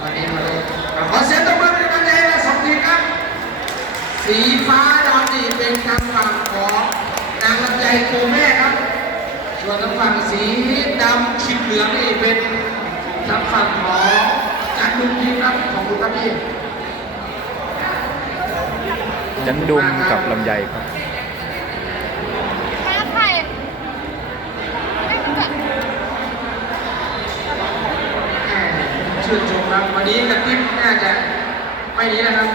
ตอนนี้มาเลยขอเสียงตบมือเป็นกำลังใจให้ทั้งสองทีมครับ สีฟ้าดำนี่เป็นทางฝั่งของนางลำไยโกแม่ครับ ส่วนทางฝั่งสีดำชิมเหลืองนี่เป็นทางฝั่งของจันดุมทีมครับของคุณครับพี่จันดุมกับลำไยครับ แพ้ใครไม่รู้จัก แหม่ ชื่นชมครับ วันนี้กระติ๊บน่าจะไม่นี้นะครับ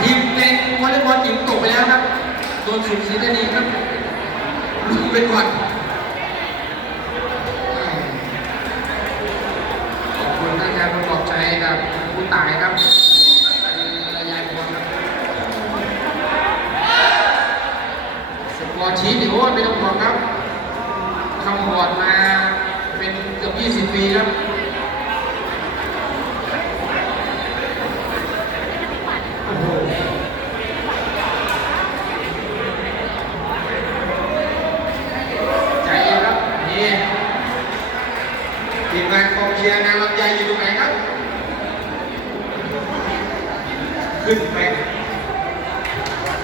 ทีมเล่นวอลเลย์บอลหญิงตกไปแล้วครับ โดนสุดสีจะดีครับลุกเป็นก่อนขอบคุณท่านการประกอบใจกับคุณตายครับยายพรครับสปอร์ชีฟนี่โอ้ไม่ต้องห่วงครับ บอร์ดมาเป็นเกือบ 20 ปีครับ โอ้โหใจเย็นครับนี่ทีมงานกองเชียร์นางลำไยอยู่ตรงไหนครับ ขึ้นไป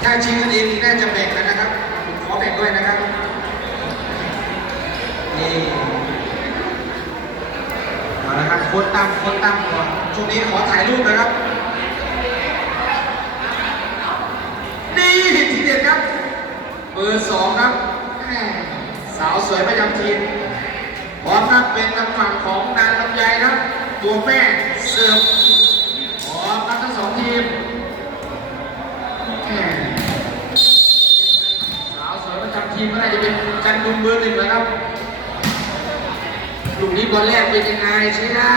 ถ้าชิงกันเองน่าจะแบ่งกันนะครับผมขอแบ่งด้วยนะครับ นี่เอาละครับโค้ดตั้มโค้ดตั้ม ก่อนช่วงนี้ขอถ่ายรูปนะครับ นี่ทีเด็ดครับ เบอร์สองครับ สาวสวยประจำทีมพร้อมครับเป็นทางฝั่งของนางลำไยครับ ตัวแม่เสิร์ฟพร้อมครับทั้งสองทีมสาวสวยประจำทีมก็น่าจะเป็นจันดุมเบอร์หนึ่งแล้วครับลูกนี้บอลแรกเป็นยังไงใช้ได้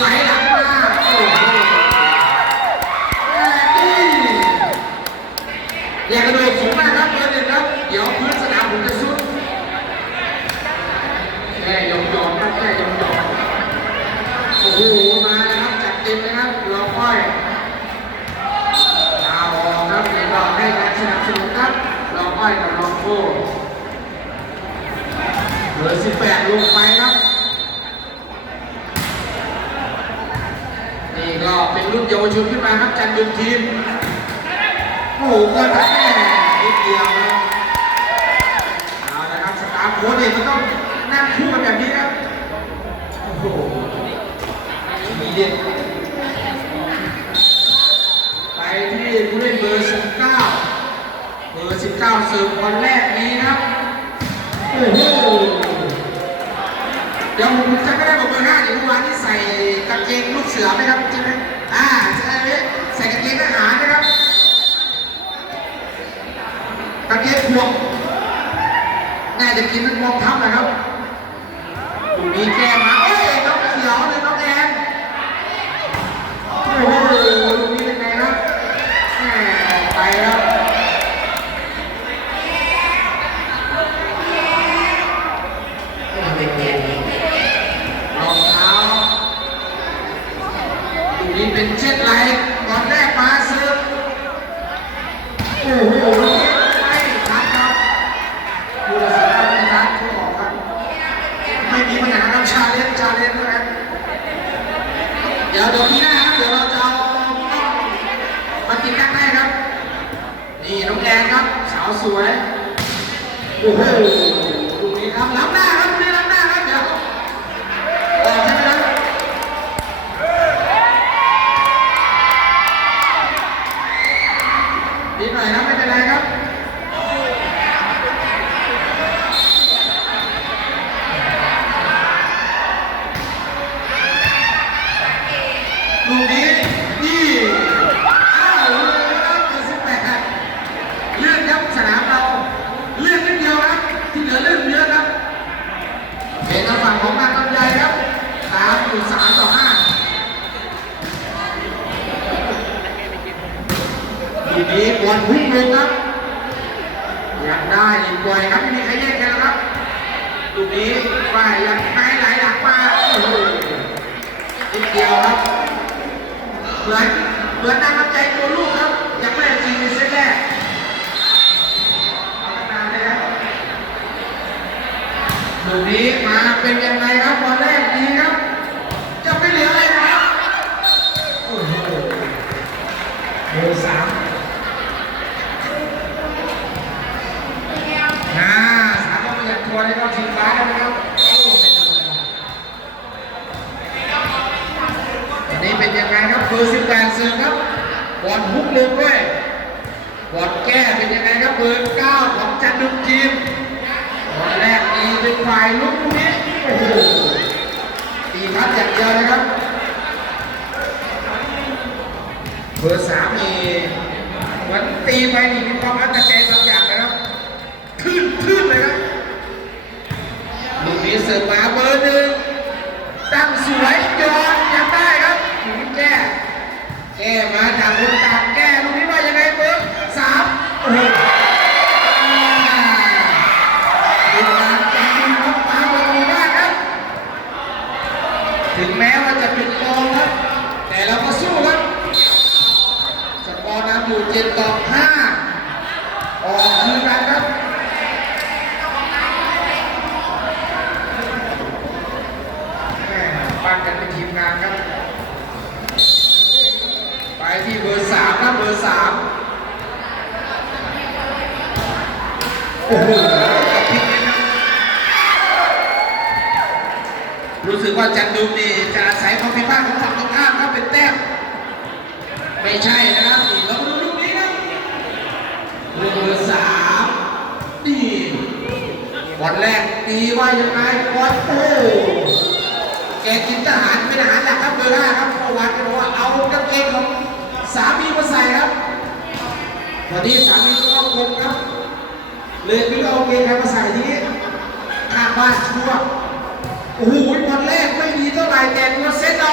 ไหลหลังมาโอ้โหแม่นี่ อย่ากระโดดสูงมากครับเบอร์หนึ่งครับ เดี๋ยวพื้นสนามผมจะสุดแค่ยอมยอมครับแค่ยอมยอมโอ้โห มาแล้วครับ จัดเต็มนะครับเราค่อยดาวออกครับเดี๋ยวเราให้การสนับสนุนครับ เราค่อยกับลองโก้เบอร์สิบแปดลงไปครับ นี่ก็เป็นรุ่นเยาวชนขึ้นมาครับจันดุมทีม โอ้โหคนแม่นิดเดียวนะเอาละครับสตาร์โค้ชเนี่ยมันต้องนั่งคู่กันแบบนี้ครับโอ้โหมีเด็ดไปที่ผู้เล่นเบอร์19เบอร์ 19เสิร์ฟบอลแรกนี้ครับโอ้โหเดี๋ยวผมจะไม่ได้บอกเบอร์ห้าเดี๋ยวเมื่อวานที่ใส่กางเกงลูกเสือไหมครับใช่ไหมอ่าใช่ไหมใส่กางเกงทหารนะครับ ตะเกียบพวงน่าจะกินทั้งกองทับนะครับตรงนี้แก้มาเอ้ยน้องเขียวหรือน้องแอนโอ้โหตรงนี้เป็นไงครับแหมออกไปครับโอ้โหรองเท้าตรงนี้เป็นเช่นไรตอนแรกมาซื้อ โอ้โหไม่ทันครับผู้ตัดสินไม่ทันเขาบอกครับ ไม่มีปัญหาครับชาเลนจ์ชาเลนจ์นะครับเดี๋ยวเดี๋ยวพี่หน้าครับ เดี๋ยวเราจะเอากล้องมาติดตั้งให้ครับ นี่น้องแอนครับ สาวสวย โอ้โหดูนี้ครับล้ำหน้าครับดูนี้ล้ำหน้าครับ เดี๋ยวออกใช่ไหมครับ นิดหน่อยนะไม่เป็นไรครับ ลูกนี้นี่อ้าวเลยครับเบอร์สิบแปดเลื่อนครับสนามเราเลื่อนนิดเดียวครับ ที่เหลือเลื่อนเยอะครับเป็นทางฝั่งของนางลำไยครับตามอยู่สามต่อห้า ทีนี้บอลพุ่งลงครับอยากได้อีกปล่อยครับไม่มีใครแย่งกันแล้วครับลูก ว่ายังไงไหลหลังมาโอ้โหนิดเดียวครับ เหมือนเหมือนนางกำใจตัวลูกครับ ยังไม่ได้จริงในเซตแรกเอาตั้งนานเลยครับลูกนี้มาเป็นยังไงครับบอลแรกดีครับ จะไม่เหลืออะไรครับ โอ้โหเบอร์สามอ่าสามก็ประหยัดตัวเลยครับทีมฟ้าได้ไหมครับโอ้ไม่ธรรมดาอันนี้เป็นยังไงครับ เบอร์สิบแปดเสือครับบอลฮุกลงด้วยบอลแก้เป็นยังไงครับเบอร์เก้าของจันดุมจีมบอลแรกดีเป็นฝ่ายลุกลูกนี้โอ้โหตีพัดอย่างเดียวเลยครับเบอร์สามนี่เหมือนตีไปนี่มีความอัศจบางอย่างนะครับขึ้นขึ้นเลยครับลูกนี้เสิร์ฟมาเบอร์หนึ่งตั้งสวยยอนยังได้ครับลูกนี้แก้ แก้มาจากคนต่างแก้ลูกนี้ว่ายังไงเบอร์สามโอ้โหทีมงานจังหวะครับมาเบอร์หมู่บ้านครับ ถึงแม้ว่าจะเป็นกองครับ แต่เราก็สู้ครับ สกอร์นำอยู่เจ็ดต่อห้าออกคืนกันครับแม่ปั้นกันเป็นทีมงานครับ ไป ที่เบอร์สามครับเบอร์สามโอ้โหกับพิกเลยครับรู้สึกว่าจันดุมนี่จะอาศัยความผิดพลาดของฝั่งตรงข้ามครับเป็นแต้มไม่ใช่นะครับนี่เราดูลูกนี้นะลูกเบอร์สามนี่บอลแรกตีว่ายังไงบอลโอ้แกกินทหารเป็นทหารหลักครับเบอร์ห้าครับเมื่อวานก็บอกว่าเอากางเกงของ สามีมาใส่ครับตอนนี้สามีก็ต้องคมครับ เลยไม่เอาเกงใครมาใส่ทีนี้ข้างบ้านชั่วโอ้โหบอลแรกไม่ดีเท่าไหร่แต่มาเซตเรา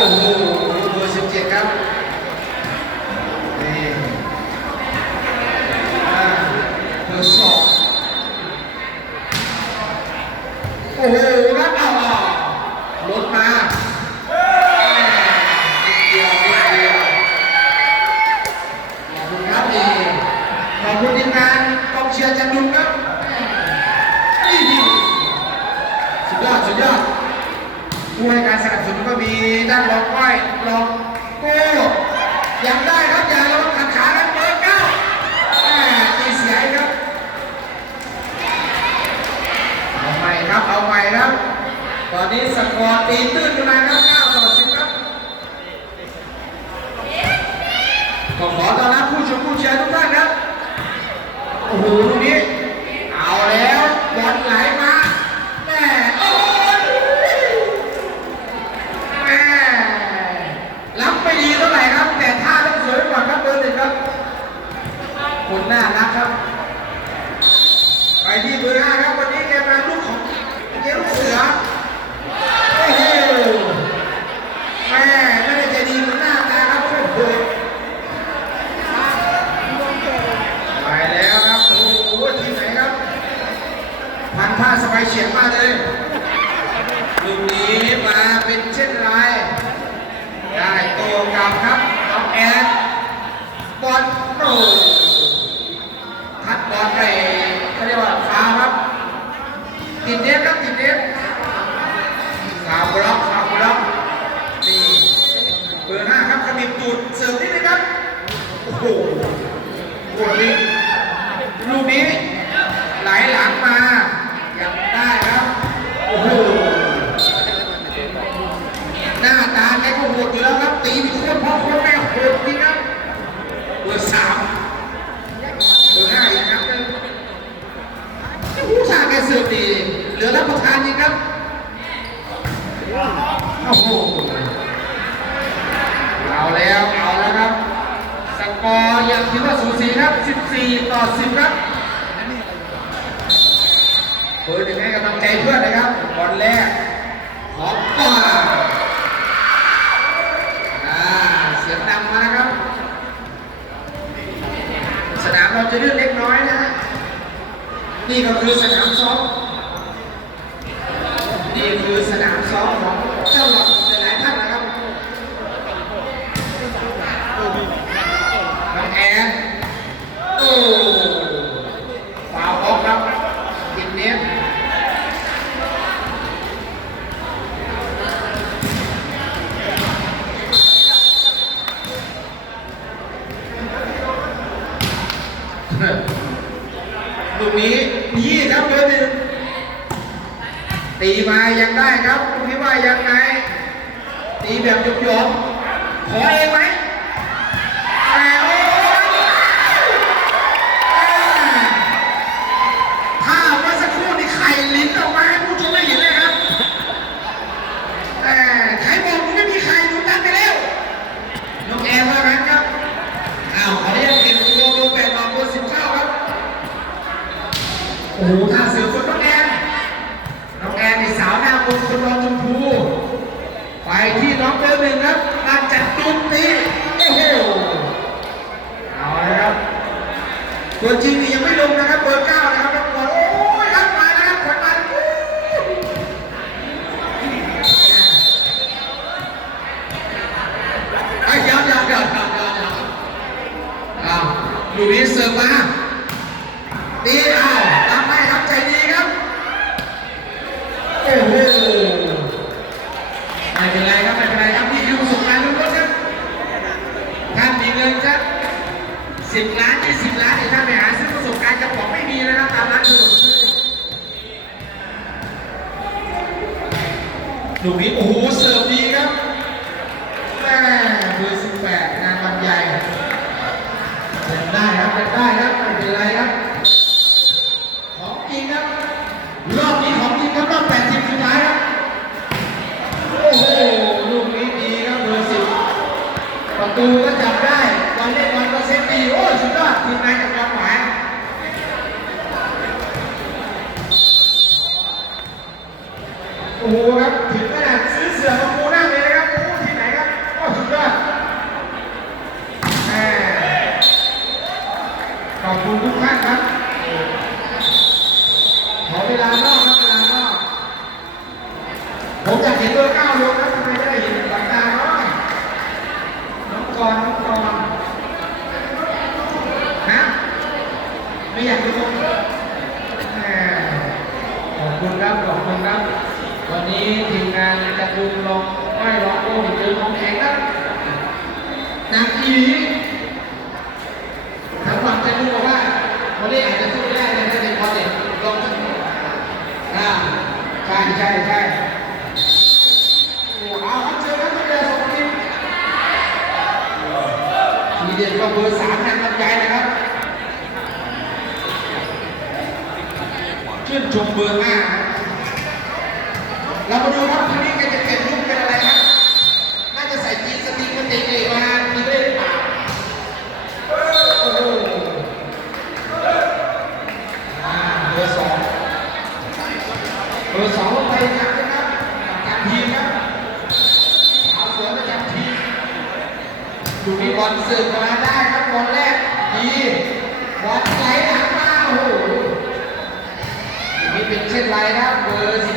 โอ้โหเบอร์17ครับนี่อ่าเบอร์สองโอ้โหครับเอาออกลดมา นิดเดียวนิดเดียวขอบคุณครับนี่ขอบคุณทีมงานกองเชียร์จันดุงครับนี่สุดยอดสุดยอดผู้ให้การสนับสนุนก็มีด้านรองก้อยรองโก้ ยังได้ครับอย่าลงขัดขาแล้วเบอร์เก้าแหมตีเสียอีกครับเอาใหม่ครับเอาใหม่ครับ ตอนนี้สกอร์ตีตื้นขึ้นมาครับ9ต่อ10ครับขอขอต้อนรับผู้ชมผู้เชียร์ทุกท่านครับโอ้โหลูกนี้ เอาแล้วบอลไหลมาแม่โอ้ยแม่รับไม่ดีเท่าไหร่ครับ แต่ท่าต้องสวยกว่าครับเบอร์หนึ่งครับ ค น่ารักครับ ไปที่เบอร์ห้าครับวันนี้แกมาลูกของเกลูกเสือ โอ้โหแม่ไม่ได้ใจดีเหมือนหน้าตาครับโอ้โห ไปแล้วครับ โอ้โหทีมไหนครับ พันผ้าสบายเฉียงมาเลยลูกนี้มาเป็นเช่นไร ได้โตกลับครับน้องแอนบอลโอ้ทัดบอลไปเขาเรียกว่าฟาวล์ครับ ติดเน็ตครับติดเน็ตฟาวล์บล็อกฟาวล์บล็อกนี่เบอร์ห้าครับขมิบตูดเสิร์ฟนิดนึงครับ โอ้โห ลูกนี้ลูกนี้ไหลหลังมายังได้ครับ โอ้โห หน้าตาแกก็โหดอยู่แล้วครับ ตีมีโคตรพ่อโคตรแม่โหดจริงครับเบอร์สามเบอร์ห้าอีกครั้งหนึงผู้ชายแกเสือกดี เหลือรับประทานจริงครับ โอ้โห เอาแล้ว เอาแล้วครับ สกอร์ยังถือว่าสูสีครับ 14 ต่อ 10 ครับเปิดยังไงกำลังใจเพื่อนเลยครับบอลแรกของป่าอ่าเสียงดังมานะครับ สนามเรา เราจะเลื่อนเล็กน้อยนะฮะนี่ก็ คือสนามซ้อมนี่คือสนามซ้อมของเจ้าหลอดหลายๆท่านนะครับน้องแอนโอ้ฟาวออกครับกินเนี้ย ลูกนี้ยี่ครับเบอร์หนึ่ง ตีมายังได้ครับคุณพี่ว่ายังไง ตีแบบหยกๆขอเองไหมแต่โอ้ยถ้าเมื่อสักครู่นี่ไข่ลิ้นออกมาให้ผู้ชมได้เห็นเลยครับแต่ใครบอกหนูไม่มีไข่หนูตัดไปแล้วน้องแอร์ว่างั้นครับอ้าวขออนุญาตเก็บตัวเบอร์แปดมาเบอร์สิบเก้าครับ โอ้โหท่าเสือคนน้องแอนน้องแอนนี่สาวหน้ามนต์คนรองชมพู ไปที่น้องเบอร์หนึ่งครับการจัดจุดนี้โอ้โห เอาเลยครับ ตัวจริงนี่ยังไม่ลงนะครับเบอร์เก้านะครับน้องบอลโอ้ยครับมานะครับขวัญมันไอ้ยยอดยอดยอดยอดยอดยอดอ้าวลูกนี้เสิร์ฟมา ตีเอาตามไปครับใจดีครับ โอ้โห ไม่เป็นไรครับไม่เป็นไรครับนี่คือประสบการณ์ล้วนๆครับถ้ามีเงินสักสิบล้านยี่สิบล้านเนี่ยถ้าไปหาซื้อประสบการณ์กระป๋องไม่มีนะครับตามร้านสะดวกซื้อลูกนี้โอ้โหเสิร์ฟดีครับแม่เบอร์สิบแปดงานบรรยายยังได้ครับยังได้ครับไม่เป็นไรครับ ของจริงครับ รอบนี้ของจริงครับรอบ80สุดท้ายครับ โอ้โห ลูกนี้ดีครับเบอร์สิบ ประตูก็จับได้ตอนเล่นบอลก็เซฟดีโอ้สุดยอดทีมงานกับความหมายโอ้โหครับถึงขนาดซื้อเสือมาปูนั่งเลยนะครับ โอ้ที่ไหนครับ โอ้สุดยอดแหม่ขอบคุณทุกท่านครับ ขอเวลานอกครับเวลานอก ผมอยากเห็นเบอร์เก้าลงนะทำไมไม่ได้เห็นหลังตาน้อยน้องกรณ์น้องกรณ์ฮะ ไม่อยากดูแหมขอบคุณครับ ขอบคุณครับ วันนี้ทีมงานจะดูลองไม่ลองโอ้เจอของแข็งครับนักอีหลีทางฝั่งจะดูบอกว่าวันนี้อาจจะสู้ไม่ได้เลยถ้าเป็นพอเด็กลองน่อยอ่าใช่ใช่ใช่เอาครับเจอครับนักเรียนสองทีมทีเด็ดก็เบอร์สามนันบรรยายนะครับ ชื่นชมเบอร์ห้าเรามาดูครับทีนี้แกจะเปลี่ยนลุคเป็นอะไรครับ น่าจะใส่จีนสติงมันติเอมาทีได้หรือเปล่าโอ้โหอ่าเบอร์สองเบอร์สองลงไปจับนะครับจับทีมครับเอาสวนมาจับทีมดูมีบอลเสิร์ฟมาได้ครับบอลแรกดีบอลไหลหลังมาโอ้โหนี่ เป็น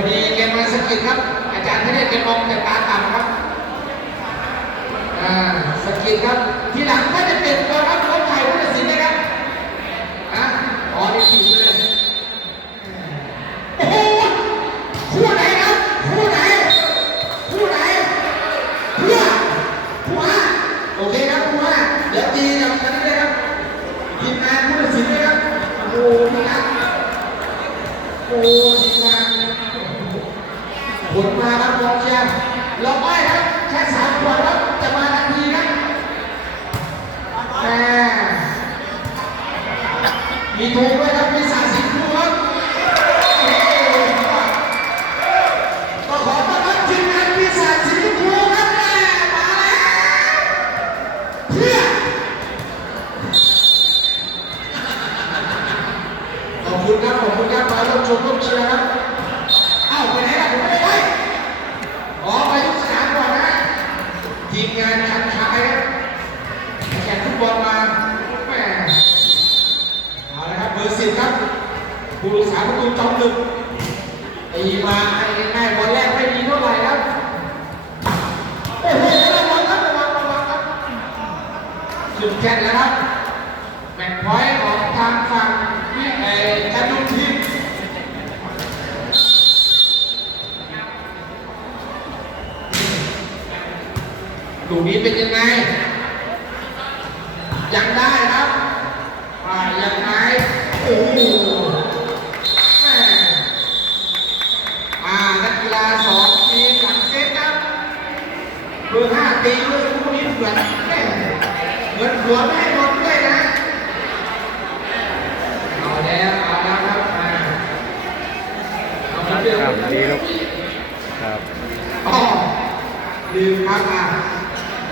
ัอดีเกมมาสกิดครับ อาจารย์ที่นี่แกมองแต่ตาต่ำครับสกิดครับ ทีหลังถ้าจะเป็นกอวรับเขาถ่ายผู้ตัดสินนะครับอ๋อนี่ ผลมาครับกองเชียร์เราอ้อยครับแค่สามขวดครับจะมาทันทีครับแม่มีทุกด้วยครับมีสายสีครูครับโอ้โหก็ขอต้อนรับทีมงานปีศาจสีชมพูครับแม่มาแล้วเพื่อ ขอบคุณครับ ขอบคุณครับ มาร่วมชมร่วมเชียร์ครับ อ้าวไปไหนล่ะผมไม่ได้ไปอ๋อไปทุกสนามก่อนนะ ทีมงานคันคายครับแข่งฟุตบอลมาแหมเอาละครับเบอร์สิบครับผู้รักษาประตูจอมหนึ่งตีมาให้ง่ายบอลแรกไม่ดีเท่าไหร่ครับโอ้โหระวังครับระวังระวังครับสุดแข่งแล้วครับ แบ่งพอยต์ของทางฝั่งวิเออจันทุทิม ลูกนี้เป็นยังไง ยังได้ครับอ่ายังไงโอ้โหแม่อ่านักกีฬาสองทีมหลังเซตครับเบอร์ห้าตีเมื่อสักครู่นี้เหมือนแม่เหมือนหัวแม่โดนด้วยนะเอาแล้วเอาแล้วครับมาเอาคเรื่องรับดีครับครับอ๋อลืมครับอะ